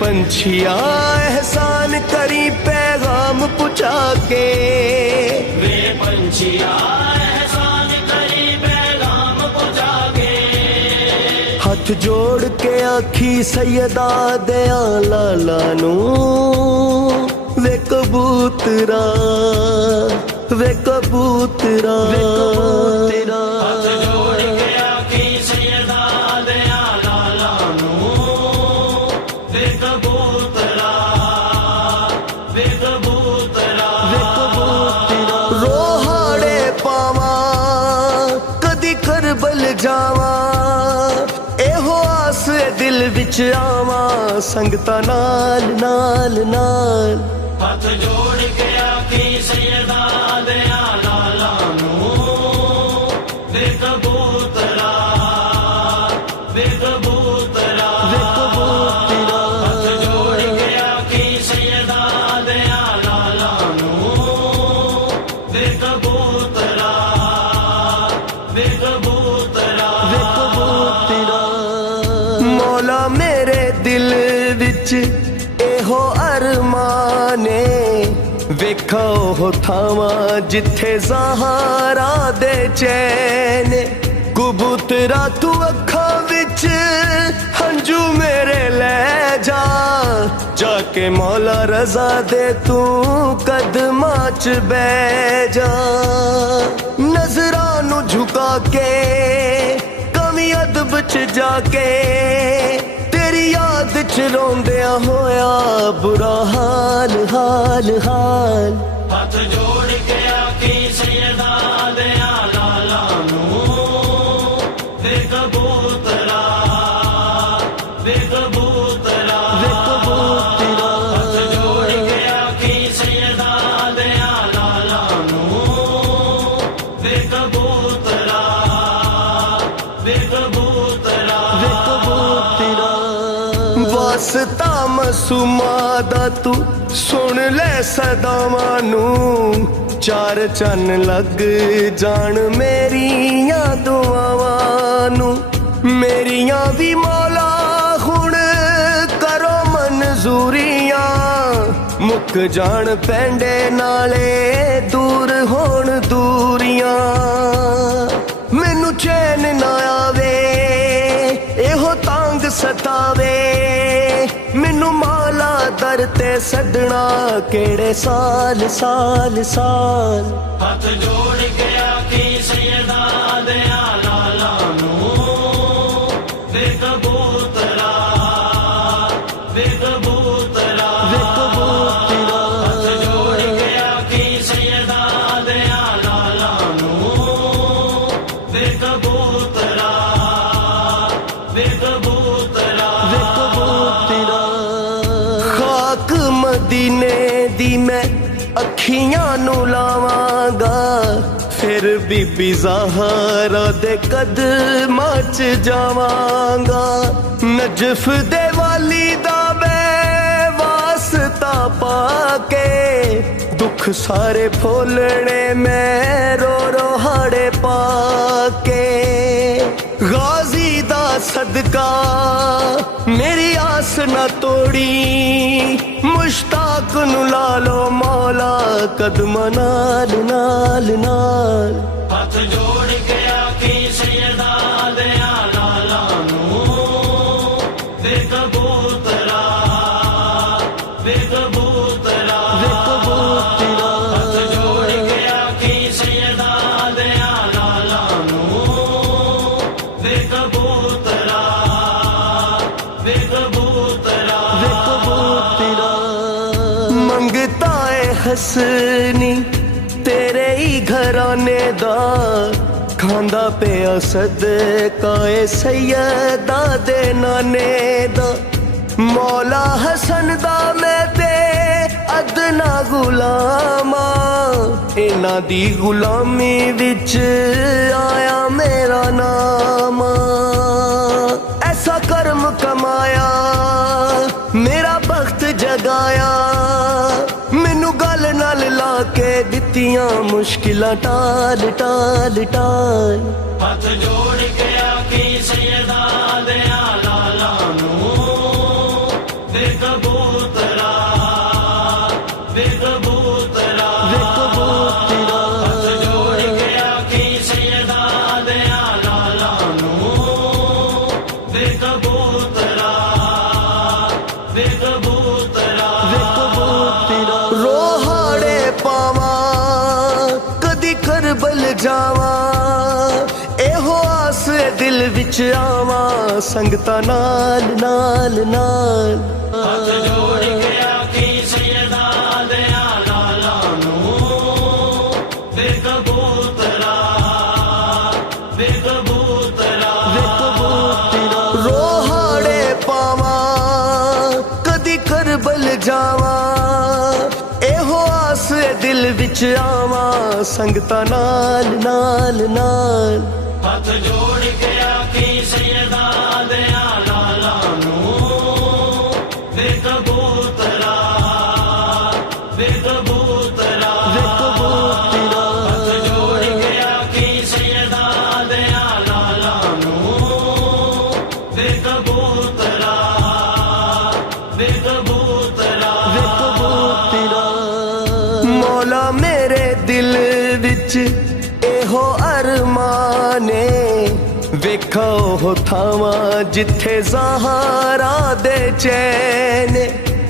पंछिया एहसान करी पैगाम पुछा के, वे पंछिया एहसान करी पैगाम पुछा के। हथ जोड़ के आखी सैयदा दया लाला नू, वे कबूतरा वे कबूतरा वे कबूतरा। हथ जोड़ के आखी सैयदा दया लाला नू, वे कबूतरा वे कबूतरा वे कबूतरा। रोहाड़े पावा कदी करबल जावा, एहो आस दिल विच आवा संगता नाल नाल नाल। हथ जोड़ के आखी सैयदा दया लाला नू, वे कबूतरा वे कबूतरा वे कबूतरा। हथ जोड़ के आखी सैयदा दया लाला नू, वे कबूतरा वे कबूतरा वे कबूतरा। मौला मेरे दिल विच एहो अरमाने, वेखा ओह थावा जिथे ज़हारा दे चैन। कबूतरा तू अखा विच हंजू मेरे ले जा, जाके मौला रजा दे तू कदमां च बै जा। नजरां नू झुका के कमी अदब च जाके, तेरी याद च रोंदिया होया बुरा हाल हाल हाल। हथ जोड़ के आखी सैयदा दया लाला नू, वे कबूतरा वे कबूतरा वे कबूतरा। हथ जोड़ के आखी सैयदा दया लाला नू, वे कबूतरा वे कबूतरा वे कबूतरा। वास्ता मासूमा दा तू सुन ले सदावां नू, चार चन लग जान मेरियां दुआवां नू। मेरियां भी मौला हुण करो मंजूरियां, मुक जान पैंडे नाले दूर होण दूरियां। मैनू चैन ना आवे एहो तांग सतावे, मैनू मौला दर ते सदना केड़े साल साल साल। हथ जोड़ के आखी सैयदा दया लाला नू, वे कबूतरा वे कबूतरा वे कबूतरा। हथ जोड़ के आखी सैयदा दया लाला नू, वे कबूतरा वे कबूतरा वे कबूतरा। खाक मदीने दी मैं अखियां नू लावांगा, फिर बीबी ज़हरा दे कदमां च जावांगा। नजफ दे वाली दा मैं वास्ता पाके, दुख सारे फोलने मैं रो रो हाड़े पाके। गाजी दा सदका मेरी आस न तोड़ी, मुश्ताक नू ला लो मौला कदमां नाल नाल नाल। हथ जोड़ के आखी सैयदा दया लाला नू, वे कबूतरा वे कबूतरा वे कबूतरा। हथ जोड़ के आखी सैयदा दया लाला नू, वे कबूतरा वे कबूतरा वे कबूतरा। मंगता है हसनी तेरे ही घराने दा, खांदा पिया सदका ए सैयदा दे नाने दा। मौला हसन दा मैं ते अदना गुलामा, इन्हां दी गुलामी विच आया मेरा नाम। ऐसा कर्म कमाया मेरा बख्त जगाया, मैनू गल नाल ला के दित्तियां मुश्किलां टाल टाल टाल। हथ जोड़ के आखी सैयदा दया लाला नू, ਵੇ ਕਬੂਤਰਾ ਵੇ ਕਬੂਤਰਾ ਵੇ ਕਬੂਤਰਾ ਹੱਥ ਜੋੜ ਕੇ ਆਖੀ ਸੈਯਦਾ ਦਿਆਂ ਲਾਲਾ ਨੂੰ ਵੇ ਕਬੂਤਰਾ ਵੇ ਕਬੂਤਰਾ ਵੇ ਕਬੂਤਰਾ ਰੋਹਾੜੇ ਪਾਵਾਂ ਕਦੀ ਕਰਬਲ ਜਾਵਾਂ ਇਹੋ ਆਸ ਦਿਲ ਵਿੱਚ ਆਵਾਂ ਸੰਗਤਾਂ ਨਾਲ ਨਾਲ ਨਾਲ ਹੱਥ ਜੋੜ ਕੇ ਆਖੀ ਸੈਯਦਾ ਦਿਆਂ ਲਾਲਾ ਨੂੰ ਵੇ ਕਬੂਤਰਾ ਵੇ ਕਬੂਤਰਾ ਵੇ ਕਬੂਤਰਾ ਰੋਹਾੜੇ ਪਾਵਾਂ ਕਦੀ ਕਰਬਲ ਜਾਵਾਂ ਇਹੋ ਆਸ ਦਿਲ ਵਿੱਚ ਆਵਾਂ ਸੰਗਤਾਂ ਨਾਲ ਨਾਲ ਨਾਲ ਹੱਥ ਜੋੜ ਕੇ ਆਖੀ ਸੈਯਦਾ ਦਿਆਂ ਲਾਲਾ ਨੂੰ ਵੇ ਕਬੂਤਰਾ ਵੇ ਕਬੂਤਰਾ ਵੇ ਕਬੂਤਰਾ ਹੱਥ ਜੋੜ ਕੇ ਆਖੀ ਸੈਯਦਾ ਦਿਆਂ ਲਾਲਾ ਨੂੰ ਵੇ ਕਬੂਤਰਾ ਵੇ ਕਬੂਤਰਾ ਵੇ ਕਬੂਤਰਾ ਮੌਲਾ ਮੇਰੇ ਦਿਲ ਵਿੱਚ ਇਹੋ ਅਰਮਾਨੇ ਵੇਖੋ ਉਹ ਥਾਵਾਂ ਜਿੱਥੇ ਜ਼ਹਾਰਾ ਦੇ ਚੈਨ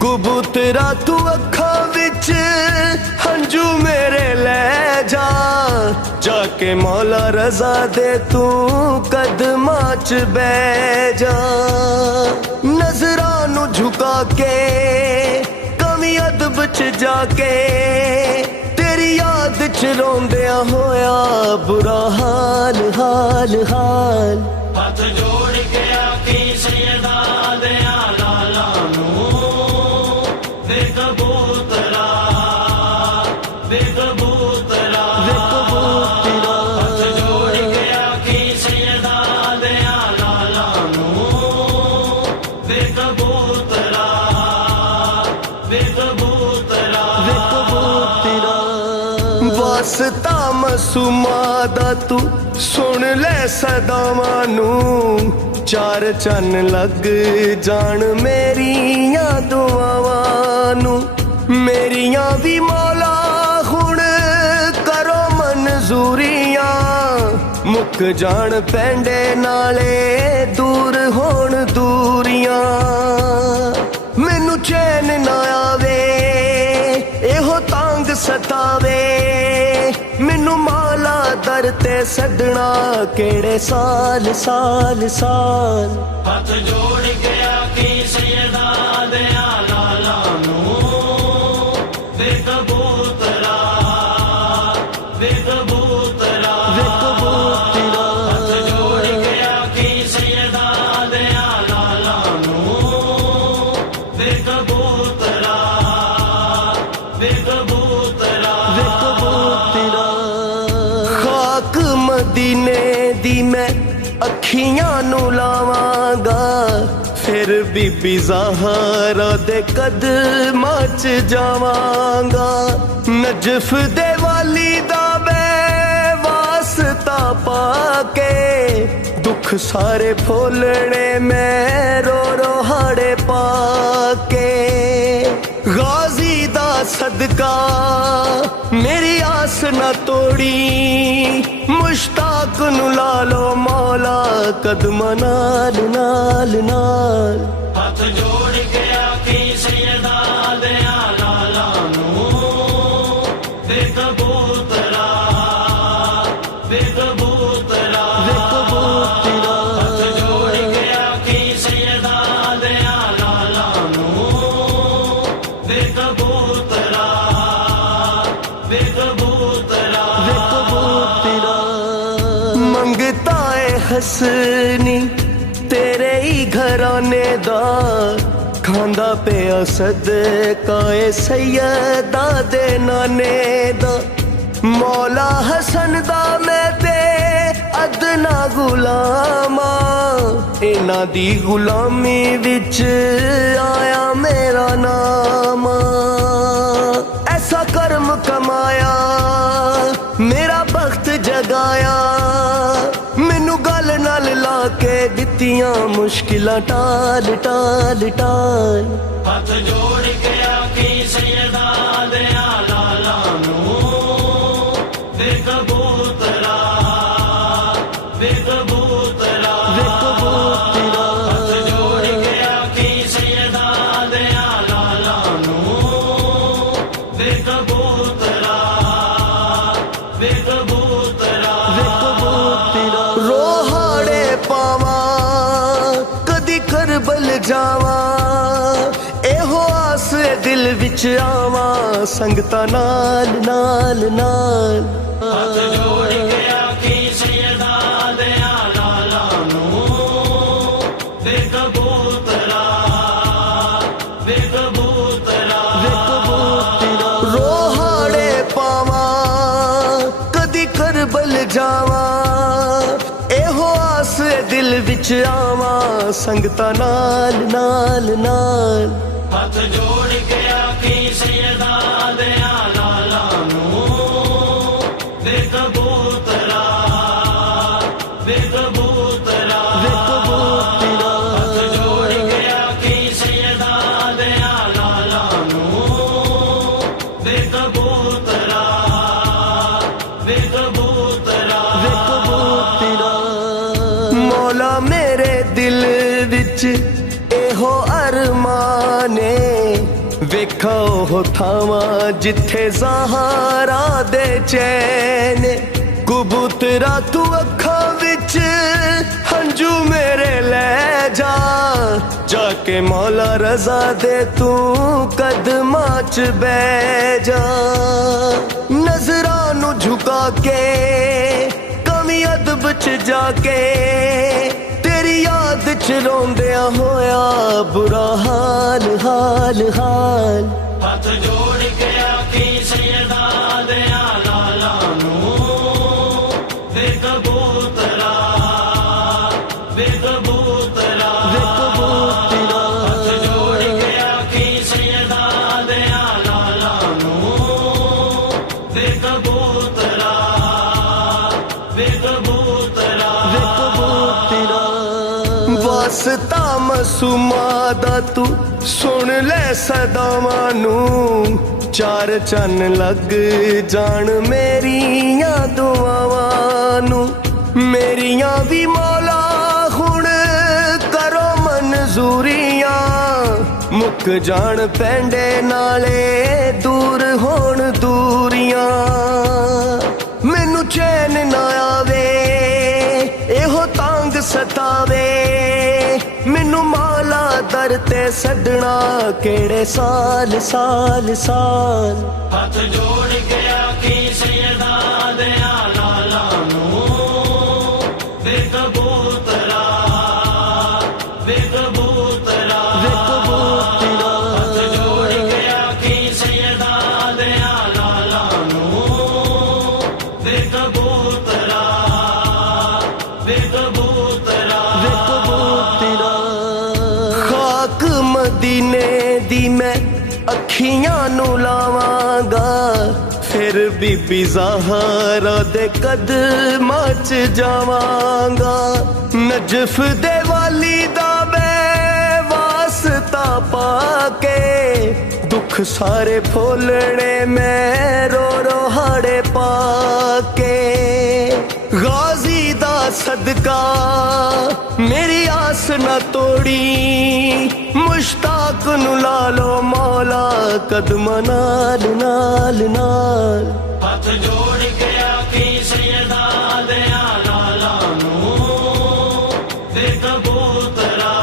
ਕਬੂਤਰਾ ਤੂੰ ਅੱਖਾਂ ਵਿੱਚ ਹੰਝੂ ਮੇਰੇ ਲੈ ਜਾ ਜਾ ਕੇ ਮੌਲਾ ਰਜ਼ਾ ਦੇ ਤੂੰ ਕਦਮਾਂ 'ਚ ਬਹਿ ਜਾ ਨਜ਼ਰਾਂ ਨੂੰ ਝੁਕਾ ਕੇ ਕਮੀ ਅਦਬ 'ਚ ਜਾ ਕੇ ਤੇਰੀ ਯਾਦ 'ਚ ਰੋਂਦਿਆਂ ਹੋਇਆ ਬੁਰਾ ਹਾਲ ਹਾਲ ਹਾਲ ਹੱਥ ਜੋੜ ਕੇ ਆਖੀ ਸੈਯਦਾ ਦਿਆਂ ਲਾਲਾ ਨੂੰ ਵੇ ਕਬੂਤਰਾ ਵੇ ਕਬੂਤਰਾ ਵੇ ਕਬੂਤਰਾ ਹੱਥ ਜੋੜ ਕੇ ਆਖੀ ਸੈਯਦਾ ਦਿਆਂ ਲਾਲਾ ਨੂੰ ਵੇ ਕਬੂਤਰਾ ਵੇ ਕਬੂਤਰਾ ਵੇ ਕਬੂਤਰਾ ਵਾਸਤਾ ਮਾਸੂਮਾਂ ਦਾ ਤੂੰ ਸੁਣ ਲੈ ਸਦਾਵਾਂ ਨੂੰ ਚਾਰ ਚੰਨ ਲੱਗ ਜਾਣ ਮੇਰੀਆਂ ਦੁਆਵਾਂ ਨੂੰ ਮੇਰੀਆਂ ਵੀ ਮੌਲਾ ਹੁਣ ਕਰੋ ਮਨਜ਼ੂਰੀਆਂ ਮੁੱਕ ਜਾਣ ਪੈਂਡੇ ਨਾਲੇ ਦੂਰ ਹੋਣ ਦੂਰੀਆਂ ਮੈਨੂੰ ਚੈਨ ਨਾ ਆਵੇ ਇਹੋ ਤੰਗ ਸਤਾਵੇ ਮੈਨੂੰ ਮੌਲਾ ਦਰ ਤੇ ਛੱਡਣਾ ਕਿਹੜੇ ਸਾਲ ਸਾਲ ਸਾਲ ਹੱਥ ਜੋੜ ਕੇ ਆਖੀ ਸੈਯਦਾ ਦਿਆਂ ਲਾਲਾ ਨੂੰ ਵੇ ਕਬੂਤਰਾ ਵੇ ਕਬੂਤਰਾ ਵੇ ਕਬੂਤਰਾ ਹੱਥ ਜੋੜ ਕੇ ਆਖੀ ਸੈਯਦਾ ਦਿਆਂ ਲਾਲਾ ਨੂੰ ਵੇ ਕਬੂਤਰਾ ਵੇ ਕਬੂਤਰਾ ਵੇ ਕਬੂਤਰਾ ਖਾਕ ਮਦੀਨੇ ਦੀ ਮੈਂ ਅੱਖੀਆਂ ਨੂੰ ਲਾਵਾਂਗਾ ਫਿਰ ਬੀਬੀ ਜ਼ਹਰਾ ਦੇ ਕਦਮਾਂ 'ਚ ਜਾਵਾਂਗਾ ਨਜਫ ਦੇ ਵਾਲੀ ਦਾ ਮੈਂ ਵਾਸਤਾ ਪਾ ਕੇ ਦੁੱਖ ਸਾਰੇ ਫੋਲਣੇ ਮੈਂ ਰੋ ਰੋ ਹਾੜੇ ਪਾ ਕੇ ਗਾਜ਼ੀ ਦਾ ਸਦਕਾ ਮੇਰੀ ਆਸ ਨਾ ਤੋੜੀ ਮੁਸ਼ਤਾਕ ਨੂੰ ਲਾ ਲੋ ਮੌਲਾ ਕਦਮਾਂ ਨਾਲ ਨਾਲ ਨਾਲ ਹੱਥ ਜੋੜ ਕੇ ਆਖੀ ਸੈਯਦਾ ਦਿਆਂ ਲਾਲਾ ਨੂੰ ਵੇ ਕਬੂਤਰਾ ਵੇ ਕਬੂਤਰਾ ਵੇ ਕਬੂਤਰਾ ਹੱਥ ਜੋੜ ਕੇ ਆਖੀ ਸੈਯਦਾ ਦਿਆਂ ਲਾਲਾ ਨੂੰ ਵੇ ਕਬੂਤਰਾ ਵੇ ਕਬੂਤਰਾ ਵੇ ਕਬੂਤਰਾ ਮੰਗਤਾ ਏ ਹਸਨੀ ਤੇਰੇ ਹੀ ਘਰਾਨੇ ਦਾ ਖਾਂਦਾ ਪਿਆ ਸਦਕਾ ਏ ਸੈਯਦਾ ਦੇ ਨਾਨੇ ਦਾ ਮੌਲਾ ਹਸਨ ਦਾ ਮੈਂ ਤੇ ਅਦਨਾ ਗੁਲਾਮਾਂ ਇਹਨਾਂ ਦੀ ਗੁਲਾਮੀ ਵਿੱਚ ਆਇਆ ਮੇਰਾ ਨਾਮ ਐਸਾ ਕਰਮ ਕਮਾਇਆ ਮੇਰਾ ਬਖਤ ਜਗਾਇਆ ਮੈਨੂੰ ਗੱਲ ਨਾਲ ਲਾ ਕੇ ਦਿੱਤੀ दियां मुश्किलां टाल टाल टाल। हथ जोड़ के आखी सैयदा दिया लाला नू वे कबूतरा वे कबूतरा वे कबूतरा। हथ जोड़ के आखी सैयदा दिया लाला नू वे कबूतरा वे कबूतरा वे कबूतरा। रोहाड़े पावा कदी करबल जावा, एहो आस दिल विच आवा संगता नाल नाल नाल। हथ जोड़ के आखी सैयदा दिया लाला नू वे कबूतरा वे कबूतरा वे कबूतरा। रोहाड़े पावा कदी करबल जावा, एहो आस दिल विच आवा संगता नाल नाल नाल। हथ जोड़ के आखी सैयदा दिया लाला नू वे कबूतरा वे कबूतरा वे कबूतरा। हथ जोड़ के आखी सैयदा दिया लाला नू वे कबूतरा वे कबूतरा वे कबूतरा। मौला मेरे दिल विच एहो अरमाने, वेखा ओह थावां जिथे ज़हारा दे चैन। कबूतरा तू अखां विच हंजू मेरे लै जा, जाके मौला रज़ा दे तू कदमां च बैठ जा। नज़रां नू झुका के कमी अदब च जाके, तेरी याद च रोंदिया होया बुरा हाल हाल हाल। हथ जोड़ के आखी सैयदा दिया लाला नू वे कबूतरा वे कबूतरा वे कबूतरा। हथ जोड़ के आखी सैयदा दिया लाला नू वे कबूतरा वे कबूतरा वे कबूतरा। वास्ता मासूमा दा तू सुन ले सदावां नू, चार चन्न लग जान मेरियां दुआवां नू। मेरियां भी मौला हुण करो मंजूरियां, मुक जान पैंडे नाले दूर होण दूरियां। मैनू चैन ना आवे एहो तांग सतावे, मैनू मौला दर ते सदना केड़े साल साल साल। हथ जोड़ के आखी सैयदा दिया लाला नू वे कबूतरा वे कबूतरा वे कबूतरा। हथ जोड़ के आखी सैयदा दिया लाला नू वे कबूतरा वे कबूतरा वे कबूतरा। खाक मदीने दी मैं अखियां नू लावांगा, फिर बीबी ज़हरा दे कदमां च जावांगा। नजफ दे वाली दा मैं वास्ता पाके, दुख सारे फुलने मैं रो रो हाड़े पाके। गाजी दा सदका मेरी आस न तोड़ी, मुश्ताक नू ला लो मौला कदमां नाल नाल नाल। हथ जोड़ के आखी सैयदा दिया लाला नू वे कबूतरा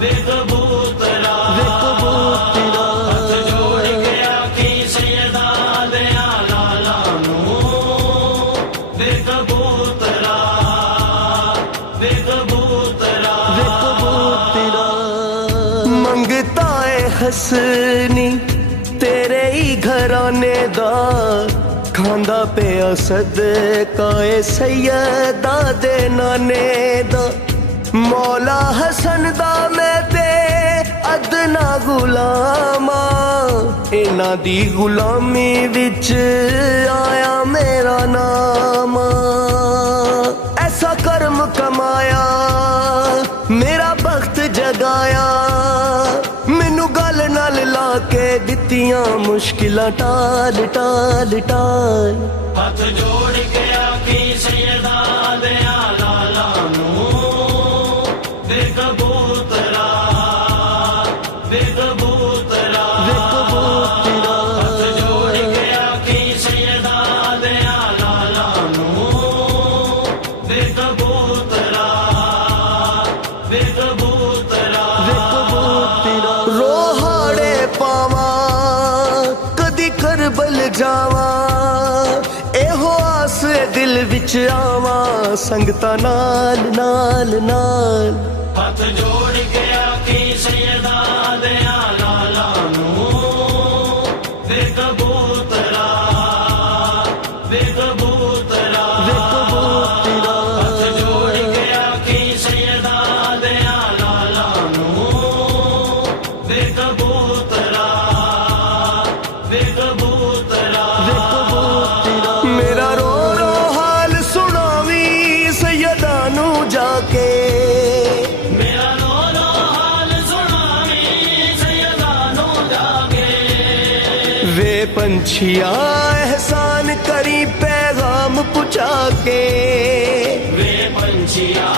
वे कबूतरा वे कबूतरा। हथ जोड़ के आखी सैयदा दिया लाला नू वे कबूतरा वे कबूतरा वे कबूतरा। मंगता है हसनी तेरे ही घराने दा, खांदा पिया सदका ए सैयदा दे नाने दा। मौला हसन दा मैं ते अदना गुलामा, इन्हां दी गुलामी विच आया मेरा नाम। ऐसा कर्म कमाया ਜਗਾਇਆ ਮੈਨੂੰ ਗੱਲ ਨਾਲ ਲਾ ਕੇ ਦਿੱਤੀਆਂ ਮੁਸ਼ਕਿਲਾਂ ਟਾਲ ਟਾਲ ਟਾਲ ਹੱਥ ਜੋੜ ਕੇ ਆਖੀ ਸੈਯਦਾ ਦਿਆਂ ਲਾਲਾ ਨੂੰ ਵੇ ਕਬੂਤਰਾ ਵੇ ਕਬੂਤਰਾ ਵੇ ਕਬੂਤਰਾ ਹੱਥ ਜੋੜ ਕੇ ਆਖੀ ਸੈਯਦਾ ਦਿਆਂ ਲਾਲਾ ਨੂੰ ਵੇ ਕਬੂਤਰਾ ਵੇ ਕਬੂਤਰਾ ਰੋਹਾੜੇ ਪਾਵਾਂ ਕਦੀ ਕਰਬਲ ਜਾਵਾਂ ਇਹੋ ਆਸ ਏ ਦਿਲ ਵਿੱਚ ਆਵਾਂ ਸੰਗਤਾਂ ਨਾਲ ਨਾਲ ਨਾਲ ਹੱਥ ਜੋੜ ਕੇ ਆਖੀ ਸੈਯਦਾ ਦਿਆਂ ਲਾਲਾ ਨੂੰ ਵੇ ਕਬੂਤਰਾ ਵੇ ਕਬੂਤਰਾ ਵੇ ਕਬੂਤਰਾ ਹੱਥ ਜੋੜ ਕੇ ਆਖੀ ਸੈਯਦਾ ਦਿਆਂ ਲਾਲਾ ਨੂੰ ਵੇ ਕਬੂਤਰਾ ਵੇ ਕਬੂਤਰਾ ਮੇਰਾ ਰੋ ਰੋ ਹਾਲ ਸੁਣਾਵੀਂ ਸੈਯਦਾ ਨੂੰ ਜਾ ਕੇ ਮੇਰਾ ਰੋ ਰੋ ਹਾਲ ਸੁਣਾਵੀਂ ਸੈਯਦਾ ਨੂੰ ਜਾ ਕੇ ਵੇ ਪੰਛੀਆ ਅਹਿਸਾਨ ਕਰੀ ਪੈਗਾਮ ਪੁਚਾ ਕੇ ਵੇ ਪੰਛੀਆ